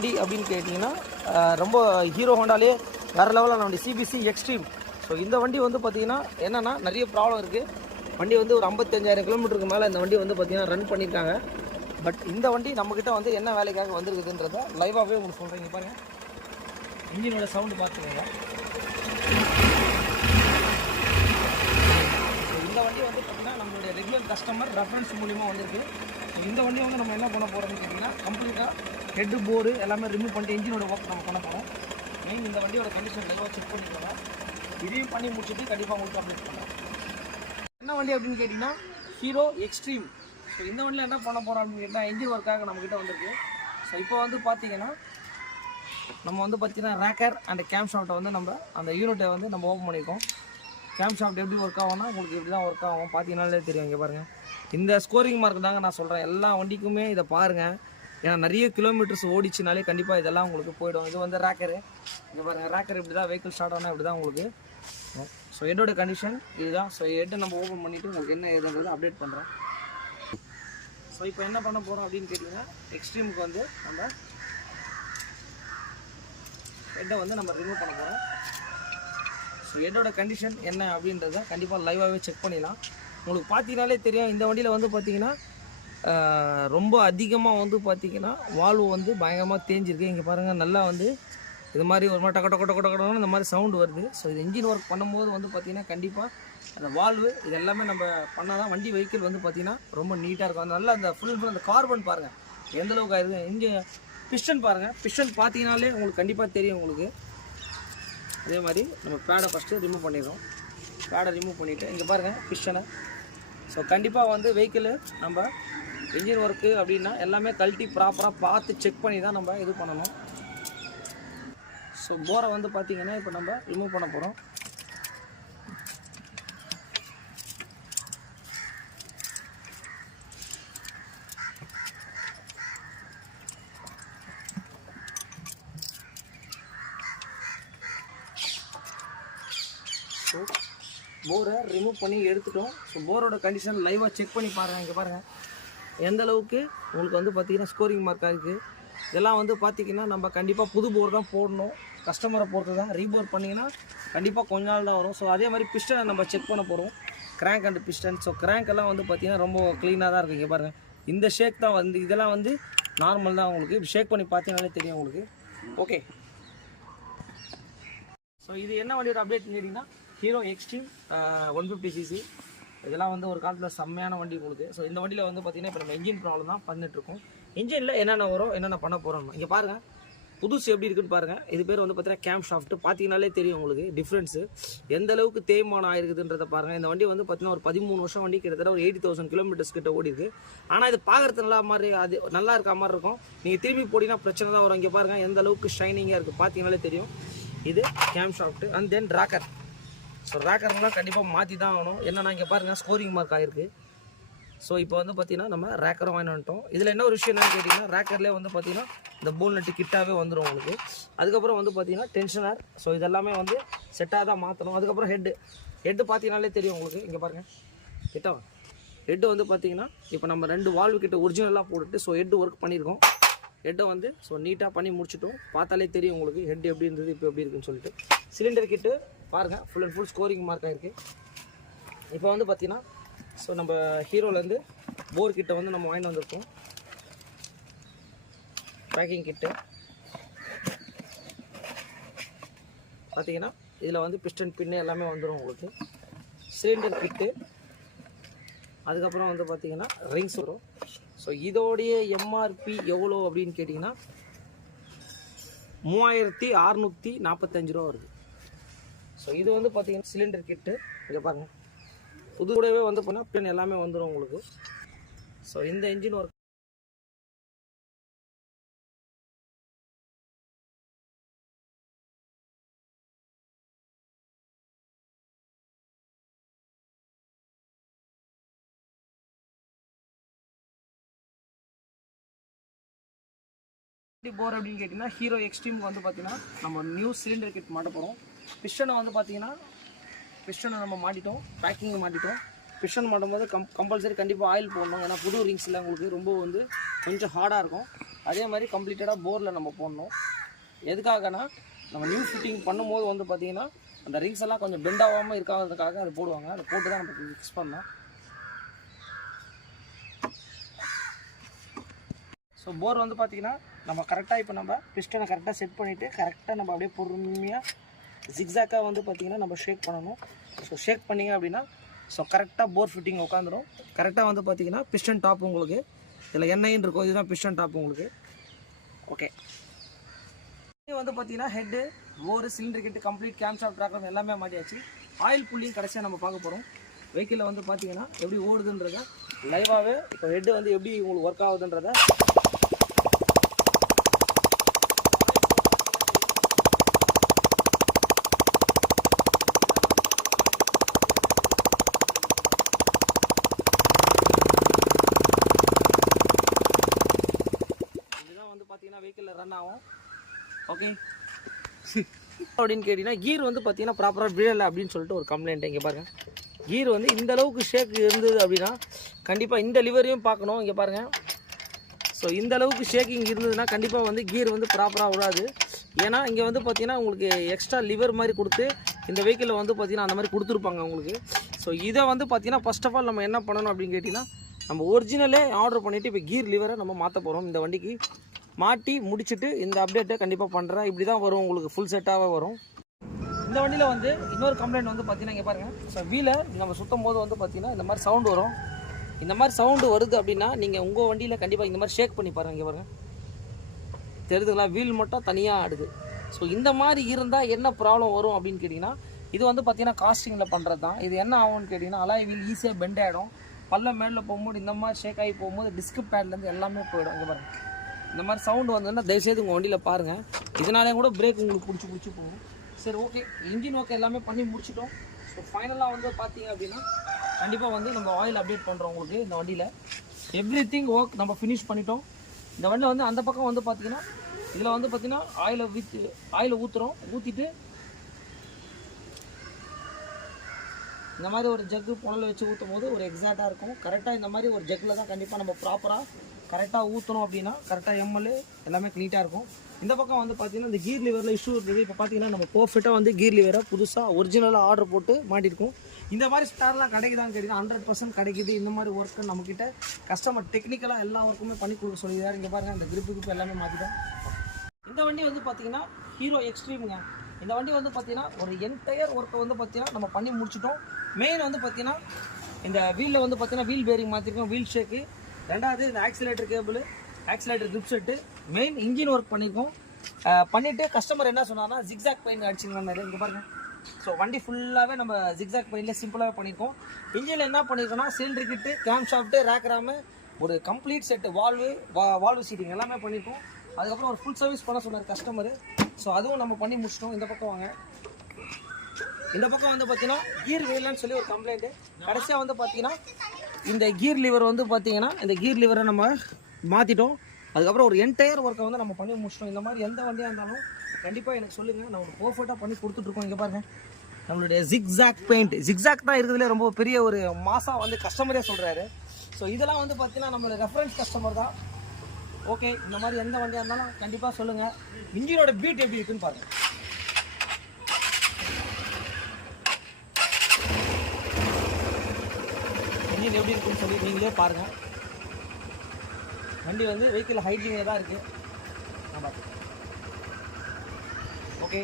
வண்டி அப்படின்னு கேட்டிங்கன்னா ரொம்ப ஹீரோ ஹோண்டாலே வேறு லெவலான வண்டி சிபிசி எக்ஸ்ட்ரீம். ஸோ இந்த வண்டி வந்து பார்த்திங்கன்னா என்னென்னா நிறைய ப்ராப்ளம் இருக்குது. வண்டி வந்து ஒரு 55,000 கிலோமீட்டருக்கு மேலே இந்த வண்டி வந்து பார்த்திங்கன்னா ரன் பண்ணியிருக்காங்க. பட் இந்த வண்டி நம்மக்கிட்ட வந்து என்ன வேலைக்காக வந்துருக்குதுன்றதை லைவாகவே உங்களுக்கு சொல்கிறீங்க பாருங்கள். இன்ஜினோட சவுண்டு பார்த்துக்கோங்க. இந்த வண்டி வந்து பார்த்திங்கன்னா நம்மளுடைய ரெகுலர் கஸ்டமர் ரெஃபரன்ஸ் மூலிமா வந்திருக்கு. இந்த வண்டி வந்து நம்ம என்ன பண்ண போகிறோம்னு கேட்டிங்கன்னா கம்ப்ளீட்டாக ஹெட்டு போர்டு எல்லாமே ரிமூவ் பண்ணிட்டு இன்ஜினோட ஒர்க் நம்ம பண்ண போகிறோம். மெயின் இந்த வண்டியோட கண்டிஷன் லைவாக செக் பண்ணிக்கலாம். இதையும் பண்ணி முடிச்சுட்டு கண்டிப்பாக உங்களுக்கு அப்டேட் பண்ணுறோம். என்ன வண்டி அப்படின்னு கேட்டிங்கன்னா ஹீரோ எக்ஸ்ட்ரீம். ஸோ இந்த வண்டியில் என்ன பண்ண போகிறோம் அப்படின்னு கேட்டால் இன்ஜின் ஒர்க்காக நம்மக்கிட்ட வந்திருக்கு. ஸோ இப்போ வந்து பார்த்திங்கன்னா நம்ம வந்து பார்த்திங்கன்னா ரேக்கர் அண்ட் கேம் ஷாஃப்ட்டை வந்து நம்ம அந்த யூனிட்டை வந்து நம்ம ஓப்பன் பண்ணியிருக்கோம். கேம் ஷாஃப்ட் எப்படி ஒர்க் ஆகும்னா உங்களுக்கு எப்படி தான் ஒர்க் ஆகும் பார்த்தீங்கன்னாலே தெரியும். இங்கே பாருங்கள், இந்த ஸ்கோரிங் மார்க் தாங்க நான் சொல்கிறேன். எல்லா வண்டிக்குமே இதை பாருங்கள். ஏன்னா நிறைய கிலோமீட்டர்ஸ் ஓடிச்சுனாலே கண்டிப்பாக இதெல்லாம் உங்களுக்கு போய்டும். இது வந்து ரேக்கரு. இங்கே பாருங்கள், ரேக்கர் இப்படி தான் வெஹிக்கிள் ஸ்டார்ட் ஆனால் இப்படி தான் உங்களுக்கு. ஸோ ஹெட்டோட கண்டிஷன் இதுதான். ஸோ ஹெட்டை நம்ம ஓப்பன் பண்ணிவிட்டு உங்களுக்கு என்ன ஏதுங்கிறது அப்டேட் பண்ணுறேன். ஸோ இப்போ என்ன பண்ண போகிறோம் அப்படின்னு கேட்டிங்கன்னா எக்ஸ்ட்ரீமுக்கு வந்து நம்ம ஹெட்டை வந்து நம்ம ரிமூவ் பண்ண போகிறோம். ஸோ ஹெட்டோட கண்டிஷன் என்ன அப்படின்றத கண்டிப்பாக லைவாகவே செக் பண்ணிடலாம். உங்களுக்கு பார்த்தீங்கனாலே தெரியும். இந்த வண்டியில் வந்து பார்த்திங்கன்னா ரொம்ப அதிகமாக வந்து பார்த்திங்கன்னா வால்வு வந்து பயங்கரமாக தேஞ்சிருக்கு. இங்கே பாருங்கள், நல்லா வந்து இது மாதிரி ஒரு மாதிரி டக்கடன்னு இந்த மாதிரி சவுண்டு வருது. ஸோ இது இன்ஜின் ஒர்க் பண்ணும்போது வந்து பார்த்திங்கன்னா கண்டிப்பாக அந்த வால்வு இது எல்லாமே நம்ம பண்ணால் தான் வண்டி வெஹிக்கிள் வந்து பார்த்திங்கன்னா ரொம்ப நீட்டாக இருக்கும். அந்த நல்லா அந்த ஃபுல் அந்த கார்பன் பாருங்கள் எந்தளவுக்கு ஆயிருக்கு. இன்ஜின் பிஸ்டன் பாருங்கள், பிஸ்டன் பார்த்தீங்கனாலே உங்களுக்கு கண்டிப்பாக தெரியும் உங்களுக்கு. அதே மாதிரி நம்ம பேடை ஃபஸ்ட்டு ரிமூவ் பண்ணிடுறோம். பேடை ரிமூவ் பண்ணிவிட்டு இங்கே பாருங்கள் பிஸ்டனை. ஸோ கண்டிப்பாக வந்து வெஹிக்கிள் நம்ம இன்ஜின் ஒர்க்கு அப்படின்னா எல்லாமே கழட்டி ப்ராப்பராக பார்த்து செக் பண்ணி தான் நம்ம இது பண்ணணும். ஸோ போரை வந்து பார்த்திங்கன்னா இப்போ நம்ம ரிமூவ் பண்ண போகிறோம். ஸோ போரை ரிமூவ் பண்ணி எடுத்துட்டோம். ஸோ போரோட கண்டிஷன் லைவாக செக் பண்ணி பாருங்கள். இங்கே பாருங்கள் எந்த அளவுக்கு உங்களுக்கு வந்து பார்த்திங்கன்னா ஸ்கோரிங் மார்க்காக இருக்குது. இதெல்லாம் வந்து பார்த்திங்கன்னா நம்ம கண்டிப்பாக புது போர் தான் போடணும். கஸ்டமரை பொறுத்து தான். ரீபோர் பண்ணிங்கன்னா கண்டிப்பாக கொஞ்ச நாள் தான் வரும். ஸோ அதே மாதிரி பிஸ்டனை நம்ம செக் பண்ண போகிறோம், crank and piston. So crank எல்லாம் வந்து பார்த்திங்கன்னா ரொம்ப க்ளீனாக தான் இருக்குது. இங்கே பாருங்கள், இந்த ஷேக் தான் வந்து இதெல்லாம் வந்து நார்மல் தான். உங்களுக்கு ஷேக் பண்ணி பார்த்தீங்கனாலே தெரியும் உங்களுக்கு. ஓகே, ஸோ இது என்ன வண்டியோட அப்டேட் கேட்டிங்கன்னா ஹீரோ எக்ஸ்ட்ரீம் 150cc. இதெல்லாம் வந்து ஒரு காலத்தில் செம்மையான வண்டி உங்களுக்கு. ஸோ இந்த வண்டியில் வந்து பார்த்திங்கன்னா இப்போ நம்ம இன்ஜின் ப்ராப்ளம் தான் பண்ணிட்டுருக்கோம். இன்ஜினில் என்னென்ன வரும், என்னென்ன பண்ண போகிறோம் இங்கே பாருங்கள். புதுசு எப்படி இருக்குன்னு பாருங்கள். இது பேர் வந்து பார்த்தீங்கன்னா கேம் ஷாஃப்ட். பார்த்தீங்கனாலே தெரியும் உங்களுக்கு டிஃப்ரென்ஸு எந்த அளவுக்கு தேய்மானம் ஆயிருக்குதுன்றதை பாருங்கள். இந்த வண்டி வந்து பார்த்தீங்கன்னா ஒரு 13 வருஷம் வண்டி, கிட்டத்தட்ட ஒரு 80,000 கிலோமீட்டர்ஸ் கிட்ட ஓடி இருக்குது. ஆனால் இது பார்க்குறது நல்லா மாதிரி அது நல்லா இருக்க மாதிரி இருக்கும். நீங்கள் திரும்பி போட்டிங்கன்னா பிரச்சனை தான் வரும். இங்கே பாருங்கள் எந்த அளவுக்கு ஷைனிங்காக இருக்குது பார்த்தீங்கனாலே தெரியும். இது camshaft and then rocker. So ரேக்கர்லாம் கண்டிப்பாக மாற்றி தான் ஆகணும். என்னென்னா இங்கே பாருங்கள் ஸ்கோரிங் மார்க் ஆகிருக்கு. ஸோ இப்போ வந்து பார்த்திங்கன்னா நம்ம ரேக்கரும் வாங்கி வந்துட்டோம். இதில் என்ன ஒரு விஷயம் என்னன்னு கேட்டிங்கன்னா ரேக்கர்லேயே வந்து பார்த்திங்கன்னா இந்த போல் நட்டு கிட்டாகவே வந்துடும் உங்களுக்கு. அதுக்கப்புறம் வந்து பார்த்திங்கன்னா டென்ஷனர். ஸோ இதெல்லாமே வந்து செட்டாக தான் மாற்றணும். அதுக்கப்புறம் ஹெட்டு பார்த்தீங்கனாலே தெரியும் உங்களுக்கு. இங்கே பாருங்கள் கிட்ட ஹெட்டு வந்து பார்த்திங்கன்னா இப்போ நம்ம 2 வால்வு கிட்ட ஒரிஜினலாக போட்டுட்டு ஸோ ஹெட்டு ஒர்க் பண்ணியிருக்கோம். ஹெட்டை வந்து ஸோ நீட்டாக பண்ணி முடிச்சிட்டோம். பார்த்தாலே தெரியும் உங்களுக்கு ஹெட் எப்படி இருந்தது இப்போ எப்படி இருக்குன்னு சொல்லிட்டு. சிலிண்டர் கிட்டு பாருங்கள் full and full scoring mark ஆகிருக்கு. இப்போ வந்து பார்த்திங்கன்னா ஸோ நம்ம ஹீரோலேருந்து போர் கிட்ட வந்து நம்ம வாங்கிட்டு வந்திருக்கோம். பேக்கிங் கிட்டு பார்த்தீங்கன்னா இதில் வந்து பிஸ்டன் பின்னு எல்லாமே வந்துடும் உங்களுக்கு. சிலிண்டர் கிட்டு, அதுக்கப்புறம் வந்து பார்த்திங்கன்னா ரிங்ஸ் வரும். ஸோ இதோடைய எம்ஆர்பி எவ்வளோ அப்படின்னு கேட்டிங்கன்னா 3645 ரூபா வருது. ஸோ இது வந்து பார்த்திங்கன்னா சிலிண்டர் கிட்டு. இங்கே பாருங்கள் புது கூடவே வந்து போனால் பின் எல்லாமே வந்துடும் உங்களுக்கு. ஸோ இந்த இன்ஜின் ஒர்க் போர் அப்படின்னு கேட்டிங்கன்னா ஹீரோ எக்ஸ்ட்ரீமுக்கு வந்து பார்த்திங்கன்னா நம்ம நியூ சிலிண்டர் கிட் மாட்ட போகிறோம். பிஸ்டனை வந்து பார்த்திங்கன்னா பிஸ்டனை நம்ம மாட்டிட்டோம், பேக்கிங் மாட்டிட்டோம். பிஸ்டன் மாட்டும் போது கம்பல்சரி கண்டிப்பாக ஆயில் போடணும். ஏன்னா புது ரிங்ஸில் உங்களுக்கு ரொம்ப வந்து கொஞ்சம் ஹார்டாக இருக்கும். அதே மாதிரி கம்ப்ளீட்டடாக போரில் நம்ம போடணும். எதுக்காகனா நம்ம நியூ ஃபிட்டிங் பண்ணும்போது வந்து பார்த்திங்கன்னா அந்த ரிங்ஸ் எல்லாம் கொஞ்சம் பெண்ட் ஆகாமல் இருக்காததுக்காக அது போடுவாங்க. அதை போட்டு தான் நம்ம ஃபிக்ஸ் பண்ணலாம். ஸோ போர் வந்து பார்த்திங்கன்னா நம்ம கரெக்டாக இப்போ நம்ம பிஸ்டனை கரெக்டாக செட் பண்ணிவிட்டு கரெக்டாக நம்ம அப்படியே பொறுமையாக ஜிக்ஸாக்காக வந்து பார்த்திங்கன்னா நம்ம ஷேக் பண்ணணும். ஸோ ஷேக் பண்ணிங்க அப்படின்னா ஸோ கரெக்டாக போர் ஃபிட்டிங் உட்காந்துரும். கரெக்டாக வந்து பார்த்திங்கன்னா பிஸ்டன் டாப் உங்களுக்கு இதில் எண்ணெயின்னு இருக்கும். இதுதான் பிஸ்டன் டாப் உங்களுக்கு. ஓகே, இது வந்து பார்த்திங்கன்னா ஹெட்டு போர் சிலிண்டர் கிட்டு கம்ப்ளீட் கேம்ஷாஃப்ட் ட்ராக்கர் எல்லாமே மாட்டியாச்சு. ஆயில் புல்லிங் கடைசியாக நம்ம பார்க்க போகிறோம். வெஹிக்கிளில் வந்து பார்த்திங்கன்னா எப்படி ஓடுதுன்றத லைவாகவே இப்போ ஹெட்டு வந்து எப்படி உங்களுக்கு ஒர்க் ஆகுதுன்றத வெஹிக்கிளில் ரன் ஆகும். ஓகே, அப்படின்னு கேட்டிங்கன்னா கீர் வந்து பார்த்தீங்கன்னா ப்ராப்பராக விழலை அப்படின்னு சொல்லிட்டு ஒரு கம்ப்ளைண்ட். இங்கே பாருங்கள், கீர் வந்து இந்த அளவுக்கு ஷேக் இருந்தது அப்படின்னா கண்டிப்பாக இந்த லிவரையும் பார்க்கணும். இங்கே பாருங்கள், ஸோ இந்த அளவுக்கு ஷேக்கிங் இருந்ததுன்னா கண்டிப்பாக வந்து கீர் வந்து ப்ராப்பராக விடாது. ஏன்னா இங்கே வந்து பார்த்தீங்கன்னா உங்களுக்கு எக்ஸ்ட்ரா லிவர் மாதிரி கொடுத்து இந்த வெஹிக்கிளில் வந்து பார்த்தீங்கன்னா அந்த மாதிரி கொடுத்துருப்பாங்க உங்களுக்கு. ஸோ இதை வந்து பார்த்தீங்கன்னா ஃபஸ்ட் ஆஃப் ஆல் நம்ம என்ன பண்ணணும் அப்படின்னு கேட்டிங்கன்னா நம்ம ஒரிஜினலே ஆர்டர் பண்ணிவிட்டு இப்போ கீர் லிவரை நம்ம மாற்ற போகிறோம். இந்த வண்டிக்கு மாட்டி முடிச்சுட்டு இந்த அப்டேட்டை கண்டிப்பாக பண்ணுறேன். இப்படி தான் வரும் உங்களுக்கு, ஃபுல் செட்டாகவே வரும். இந்த வண்டியில் வந்து இன்னொரு கம்ப்ளைண்ட் வந்து பார்த்தீங்கன்னா இங்கே பாருங்கள், ஸோ வீலை நம்ம சுற்றும் போது வந்து பார்த்தீங்கன்னா இந்த மாதிரி சவுண்டு வரும். இந்த மாதிரி சவுண்டு வருது அப்படின்னா நீங்கள் உங்கள் வண்டியில் கண்டிப்பாக இந்த மாதிரி ஷேக் பண்ணி பாருங்கள். இங்கே பாருங்கள், தெரியுதுங்களா, வீல் மட்டும் தனியாக ஆடுது. ஸோ இந்த மாதிரி இருந்தால் என்ன ப்ராப்ளம் வரும் அப்படின்னு கேட்டிங்கன்னா இது வந்து பார்த்தீங்கன்னா காஸ்டிங்கில் பண்ணுறது தான். இது என்ன ஆகும்னு கேட்டிங்கன்னா அலாய் வீல் ஈஸியாக பெண்ட் ஆகிடும். பல்ல மேலில் போகும்போது இந்த மாதிரி ஷேக் ஆகி போகும்போது டிஸ்க் பேட்லேருந்து எல்லாமே போயிடும். இங்கே பாருங்கள், இந்த மாதிரி சவுண்டு வந்ததுன்னா தயவுசெய்து உங்கள் வண்டியில் பாருங்கள். இதனாலே கூட பிரேக் உங்களுக்கு பிடிச்சி போகும். சரி, ஓகே, இன்ஜின் ஒர்க் எல்லாமே பண்ணி முடிச்சிட்டோம். ஸோ ஃபைனலாக வந்து பார்த்தீங்க அப்படின்னா கண்டிப்பாக வந்து நம்ம ஆயில் அப்டேட் பண்ணுறோம் உங்களுக்கு. இந்த வண்டியில் எவ்ரிதிங் ஒர்க் நம்ம ஃபினிஷ் பண்ணிட்டோம். இந்த வண்டியில் வந்து அந்த பக்கம் வந்து பார்த்தீங்கன்னா இதில் வந்து பார்த்தீங்கன்னா ஆயிலை ஊற்றுறோம். ஊற்றிட்டு இந்த மாதிரி ஒரு ஜக்கு புனல் வச்சு ஊற்றும் போது ஒரு எக்ஸாக்டாக இருக்கும். கரெக்டாக இந்த மாதிரி ஒரு ஜக்கில் தான் கண்டிப்பாக நம்ம ப்ராப்பராக கரெக்டாக ஊற்றணும் அப்படின்னா கரெக்டாக எம்எல் எல்லாமே நீட்டாக இருக்கும். இந்த பக்கம் வந்து பார்த்தீங்கன்னா இந்த கீர் லிவரில் இஷ்யூ இருக்குது. இப்போ பார்த்தீங்கன்னா நம்ம பர்ஃபெக்டாக வந்து கீர் லிவரை புதுசாக ஒரிஜினலாக ஆர்டர் போட்டு மாட்டிருக்கோம். இந்த மாதிரி ஸ்பேர்லாம் கிடைக்குதான்னு கேட்டிங்கன்னா 100% கிடைக்குது. இந்த மாதிரி ஒர்க்கு நம்மக்கிட்ட கஸ்டமர் டெக்னிக்கலாக எல்லா ஒர்க்குமே பண்ணி கொடுக்க சொல்லிடுறாரு. இங்கே பாருங்கள், இந்த கிரிப்பு எல்லாமே மாற்றிட்டோம். இந்த வண்டி வந்து பார்த்தீங்கன்னா ஹீரோ எக்ஸ்ட்ரீமுங்க. இந்த வண்டி வந்து பார்த்தீங்கன்னா ஒரு என்டையர் ஒர்க்கை வந்து பார்த்தீங்கன்னா நம்ம பண்ணி முடிச்சிட்டோம். மெயின் வந்து பார்த்தீங்கன்னா இந்த வீலில் வந்து பார்த்தீங்கன்னா வீல் பேரிங் மாற்றிருக்கோம், வீல் ஷேக்கு. ரெண்டாவது இந்த accelerator cable, accelerator grip set, main engine work பண்ணியிருக்கோம். பண்ணிவிட்டு கஸ்டமர் என்ன சொன்னார்னா ஜிக்ஸாக் பெயிண்ட் அடிச்சிங்கன்னாரு. இங்கே பாருங்கள், ஸோ வண்டி ஃபுல்லாகவே நம்ம ஜிக்ஸாக் பெயிண்டில் சிம்பிளாகவே பண்ணியிருக்கோம். இன்ஜினில் என்ன பண்ணியிருக்கோம்னா சிலிண்டர் கிட்டு, கேம் ஷாஃப்ட்டு, ரேக் ராமு, ஒரு கம்ப்ளீட் செட்டு, வால்வு சீட்டிங் எல்லாமே பண்ணியிருக்கோம். அதுக்கப்புறம் ஒரு ஃபுல் சர்வீஸ் பண்ண சொன்னார் கஸ்டமரு. ஸோ அதுவும் நம்ம பண்ணி முடிச்சிட்டோம். இந்த பக்கம் வாங்க, இந்த பக்கம் வந்து பார்த்தீங்கன்னா கீர் வீலன்னு சொல்லி ஒரு கம்ப்ளைண்ட்டு. கடைசியாக வந்து பார்த்தீங்கன்னா இந்த கீர் லிவர் வந்து பார்த்தீங்கன்னா இந்த கீர் லிவரை நம்ம மாற்றிட்டோம். அதுக்கப்புறம் ஒரு என்டையர் ஒர்க்கை வந்து நம்ம பண்ணி முடிச்சிட்டோம். இந்த மாதிரி எந்த வண்டியாக இருந்தாலும் கண்டிப்பாக எனக்கு சொல்லுங்கள், நான் ஒரு பர்ஃபெக்டாக பண்ணி கொடுத்துட்ருக்கோம். இங்கே பாருங்கள், நம்மளுடைய ஜிக்ஸாக் பெயிண்ட், ஜிக்ஸாக் தான் இருக்கிறதுலே ரொம்ப பெரிய ஒரு மாசாக வந்து கஸ்டமரே சொல்கிறாரு. ஸோ இதெல்லாம் வந்து பார்த்தீங்கன்னா நம்மளோட ரெஃபரன்ஸ் கஸ்டமர் தான். ஓகே, இந்த மாதிரி எந்த வண்டியாக இருந்தாலும் கண்டிப்பாக சொல்லுங்கள். இன்ஜினோட பீட் எப்படி இருக்குன்னு பாருங்கள். இன்ஜின் எப்படி இருக்குன்னு சொல்லி நீங்களே பாருங்கள். வண்டி வந்து வெஹிக்கிள் ஹைட்டிங்கில் தான் இருக்குது. நான் பார்த்துக்கேன். ஓகே.